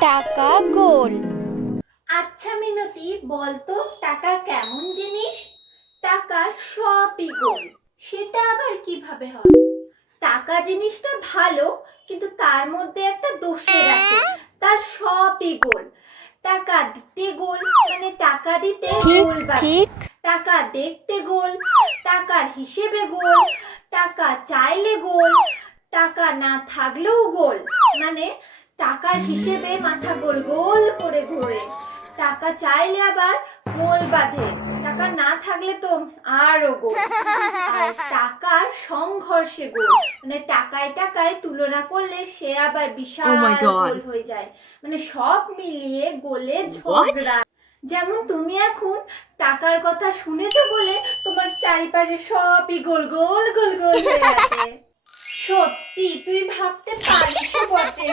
টাকা গোল। আচ্ছা মিনতি, বলতো টাকা কেমন জিনিস? টাকার সবই গোল, সেটা আবার কিভাবে হয়? টাকা জিনিসটা ভালো, কিন্তু তার মধ্যে একটা দোষের আছে। তার সবই গোল। টাকা দিতে গোল, মানে টাকা দিতে ঠিক গোল বাঁধে। ঠিক। টাকা দেখতে গোল, টাকার হিসেবে গোল। টাকা চাইলে গোল, টাকা না থাকলেও গোল। মানে টাকার হিসেবে মাথা গোল গোল করে ঘোরে। টাকা চাইলে আবার গোল বাঁধে, টাকা না থাকলে তো আরো গোল। আর টাকার সংঘর্ষে গোল, মানে টাকায় টাকায় তুলনা করলে সে আবার Oh my বিশাল God. গোল হয়ে যায়। মানে সব মিলিয়ে গোলে What? ঝগড়া। যেমন তুমি এখন টাকার কথা শুনেছো বলে তোমার চারিপাশে সবই গোল গোল গোল গোল হয়ে আছে। সত্যি তুই ভাবতে পারিসও বটে।